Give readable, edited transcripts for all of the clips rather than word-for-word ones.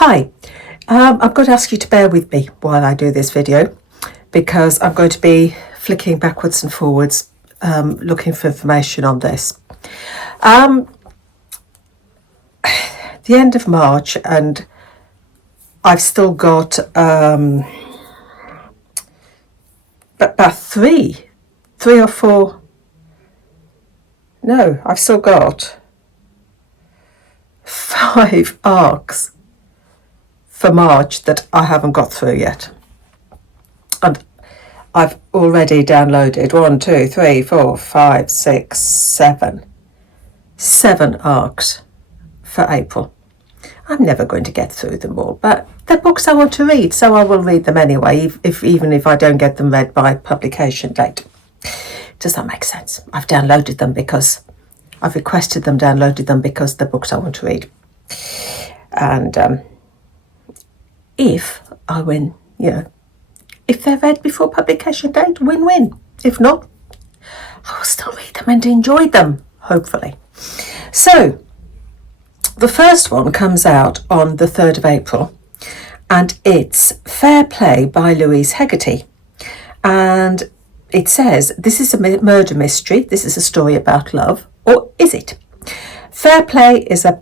Hi, I'm going to ask you to bear with me while I do this video because I'm going to be flicking backwards and forwards looking for information on this. The end of March and I've still got about three or four. No, I've still got 5 arcs for March that I haven't got through yet. And I've already downloaded 7 arcs for April. I'm never going to get through them all, but they're books I want to read, so I will read them anyway, even if I don't get them read by publication date. Does that make sense? I've downloaded them because I've requested them, downloaded them because they're books I want to read. And if I win, if they're read before publication date, win-win. If not, I will still read them and enjoy them, hopefully. So, the first one comes out on the 3rd of April, and it's Fair Play by Louise Hegarty. And it says, this is a murder mystery, this is a story about love, or is it? Fair Play is a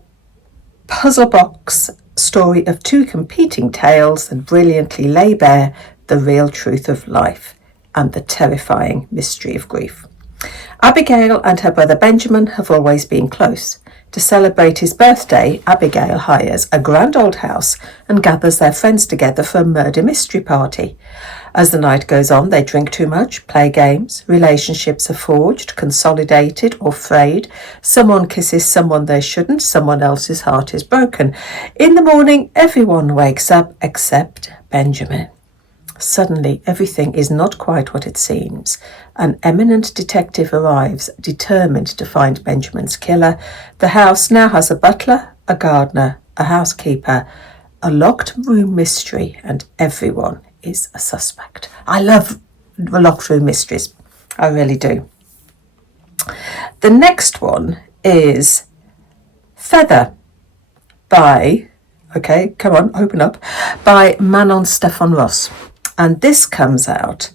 puzzle box story of 2 competing tales that brilliantly lay bare the real truth of life and the terrifying mystery of grief. Abigail and her brother Benjamin have always been close. To celebrate his birthday, Abigail hires a grand old house and gathers their friends together for a murder mystery party. As the night goes on, they drink too much, play games, relationships are forged, consolidated or frayed, someone kisses someone they shouldn't, someone else's heart is broken. In the morning, everyone wakes up except Benjamin. Suddenly, everything is not quite what it seems. An eminent detective arrives, determined to find Benjamin's killer. The house now has a butler, a gardener, a housekeeper, a locked room mystery, and everyone is a suspect. I love locked room mysteries. I really do. The next one is Feather by, come on, open up, by Manon Stefan Ross. And this comes out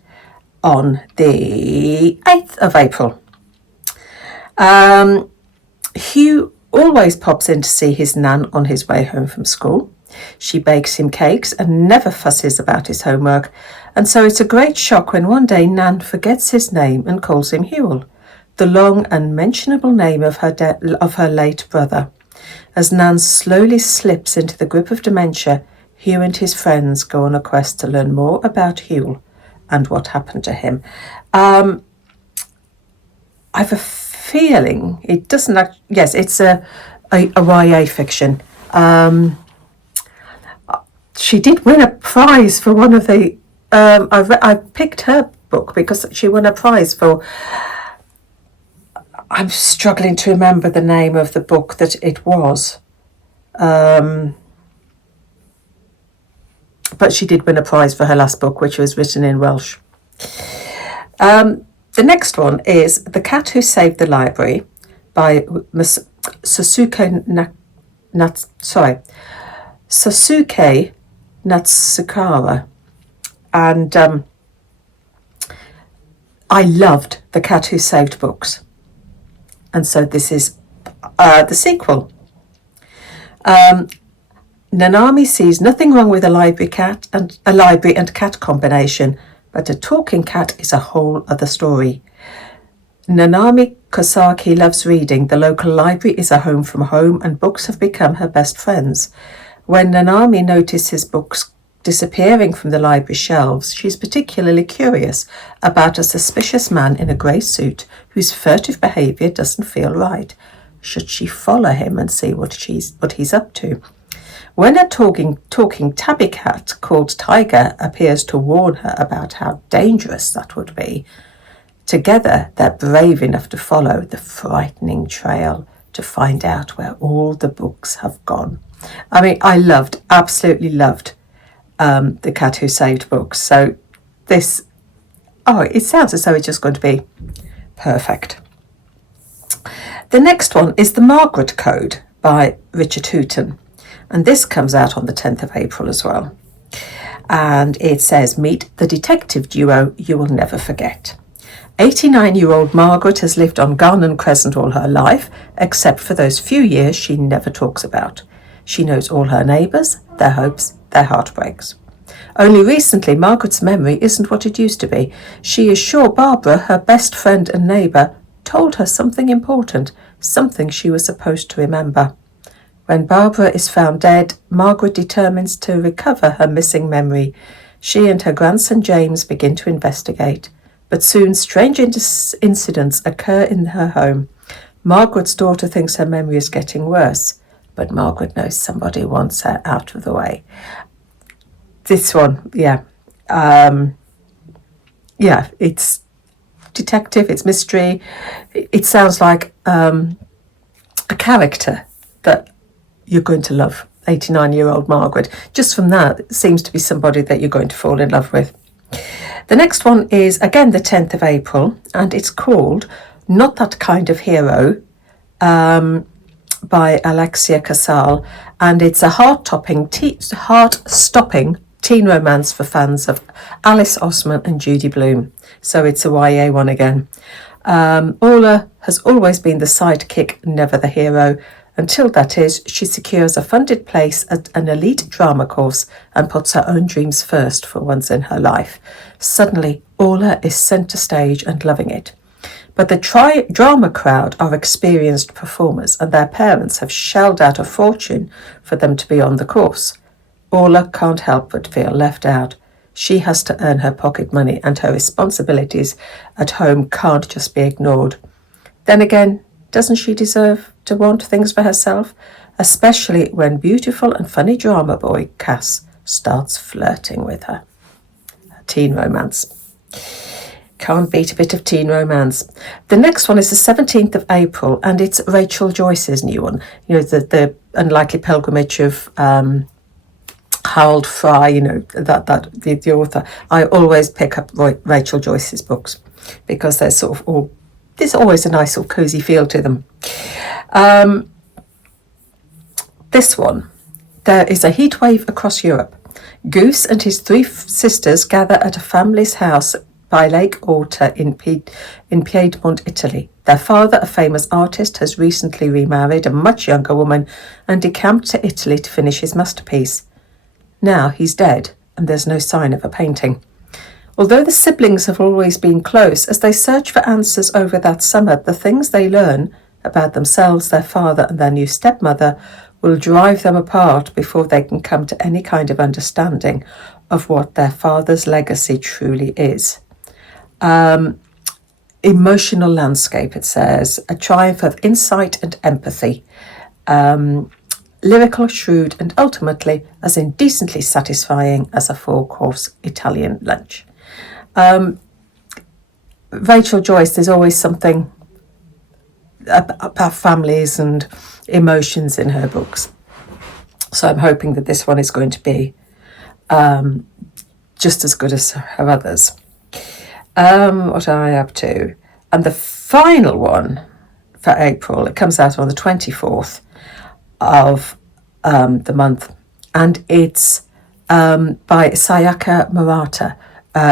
on the 8th of April. Hugh always pops in to see his nan on his way home from school. She bakes him cakes and never fusses about his homework. And so it's a great shock when one day Nan forgets his name and calls him Huel, the long unmentionable name of her late brother. As Nan slowly slips into the grip of dementia, Hugh and his friends go on a quest to learn more about Huel and what happened to him. I have a feeling it doesn't. Yes, it's a YA fiction. She did win a prize for one of the. I picked her book because she won a prize for. I'm struggling to remember the name of the book that it was. But she did win a prize for her last book, which was written in Welsh. The next one is The Cat Who Saved the Library by Sasuke Natsukara. And I loved The Cat Who Saved books. And so this is the sequel. Nanami sees nothing wrong with a library and cat combination, but a talking cat is a whole other story. Nanami Kosaki loves reading. The local library is a home from home, and books have become her best friends. When Nanami notices books disappearing from the library shelves, she's particularly curious about a suspicious man in a grey suit whose furtive behaviour doesn't feel right. Should she follow him and see what he's up to? When a talking tabby cat called Tiger appears to warn her about how dangerous that would be, together they're brave enough to follow the frightening trail to find out where all the books have gone. I mean, I absolutely loved The Cat Who Saved books. So this, it sounds as though it's just going to be perfect. The next one is The Margaret Code by Richard Houghton. And this comes out on the 10th of April as well. And it says, meet the detective duo you will never forget. 89-year-old Margaret has lived on Garnon Crescent all her life, except for those few years she never talks about. She knows all her neighbours, their hopes, their heartbreaks. Only recently, Margaret's memory isn't what it used to be. She is sure Barbara, her best friend and neighbour, told her something important, something she was supposed to remember. When Barbara is found dead, Margaret determines to recover her missing memory. She and her grandson James begin to investigate. But soon strange incidents occur in her home. Margaret's daughter thinks her memory is getting worse, but Margaret knows somebody wants her out of the way. This one, it's detective, it's mystery. It sounds like a character that you're going to love. 89-year-old Margaret. Just from that, it seems to be somebody that you're going to fall in love with. The next one is again the 10th of April, and it's called Not That Kind of Hero by Alexia Casal, and it's a heart-stopping teen romance for fans of Alice Osman and Judy Blume. So it's a YA one again. Orla has always been the sidekick, never the hero, until, that is, she secures a funded place at an elite drama course and puts her own dreams first for once in her life. Suddenly, Orla is centre stage and loving it. But the drama crowd are experienced performers, and their parents have shelled out a fortune for them to be on the course. Orla can't help but feel left out. She has to earn her pocket money, and her responsibilities at home can't just be ignored. Then again, doesn't she deserve to want things for herself? Especially when beautiful and funny drama boy Cass starts flirting with her. Teen romance. Can't beat a bit of teen romance. The next one is the 17th of April, and it's Rachel Joyce's new one. You know, the Unlikely Pilgrimage of Harold Fry, you know, the author. I always pick up Rachel Joyce's books because they're sort of there's always a nice or cosy feel to them. This one, there is a heat wave across Europe. Goose and his three sisters gather at a family's house by Lake Orta in Piedmont, Italy. Their father, a famous artist, has recently remarried a much younger woman and decamped to Italy to finish his masterpiece. Now he's dead, and there's no sign of a painting. Although the siblings have always been close, as they search for answers over that summer, the things they learn about themselves, their father, and their new stepmother will drive them apart before they can come to any kind of understanding of what their father's legacy truly is. Emotional landscape, it says, a triumph of insight and empathy. Lyrical, shrewd, and ultimately as indecently satisfying as a 4-course Italian lunch. Rachel Joyce, there's always something about families and emotions in her books. So I'm hoping that this one is going to be just as good as her others. What am I up to? And the final one for April, it comes out on the 24th of the month, and it's by Sayaka Murata,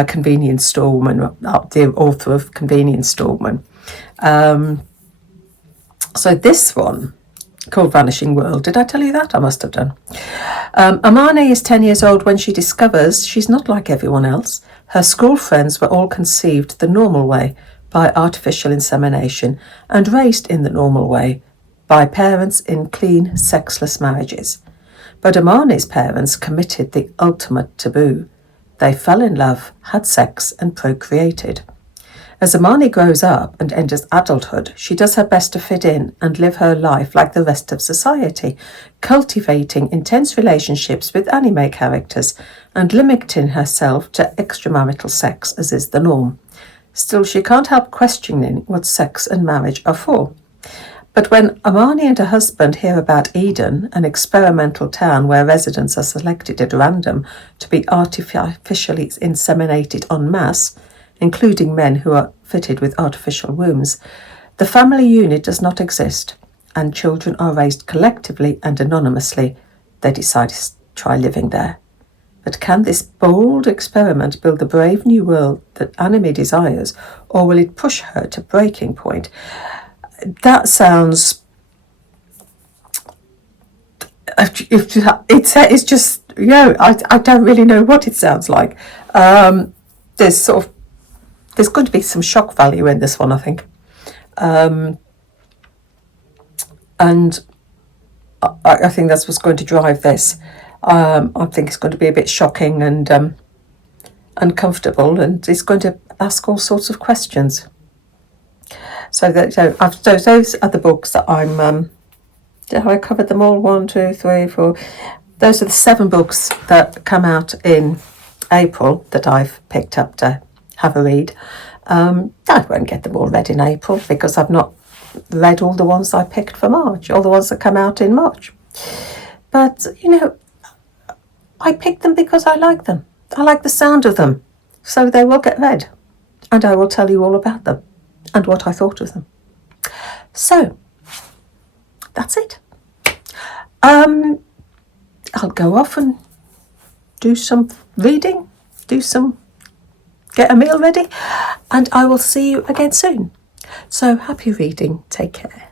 Convenience Store Woman, the author of Convenience Store Woman. So this one, called Vanishing World. Did I tell you that? I must have done. Amani is 10 years old when she discovers she's not like everyone else. Her school friends were all conceived the normal way, by artificial insemination, and raised in the normal way, by parents in clean, sexless marriages. But Amani's parents committed the ultimate taboo. They fell in love, had sex, and procreated. As Amani grows up and enters adulthood, she does her best to fit in and live her life like the rest of society, cultivating intense relationships with anime characters and limiting herself to extramarital sex as is the norm. Still, she can't help questioning what sex and marriage are for. But when Amani and her husband hear about Eden, an experimental town where residents are selected at random to be artificially inseminated en masse, including men who are fitted with artificial wombs, the family unit does not exist, and children are raised collectively and anonymously, they decided to try living there. But can this bold experiment build the brave new world that Anime desires, or will it push her to breaking point? That sounds... It's just, I don't really know what it sounds like. There's going to be some shock value in this one, I think. And I think that's what's going to drive this. I think it's going to be a bit shocking and uncomfortable, and it's going to ask all sorts of questions. So those are the books that I'm... have I covered them all? 1, 2, 3, 4. Those are the 7 books that come out in April that I've picked up to have a read. I won't get them all read in April because I've not read all the ones I picked for March, all the ones that come out in March. But, I picked them because I like them. I like the sound of them. So they will get read. And I will tell you all about them and what I thought of them. So, that's it. I'll go off and do some reading, get a meal ready, and I will see you again soon. So happy reading. Take care.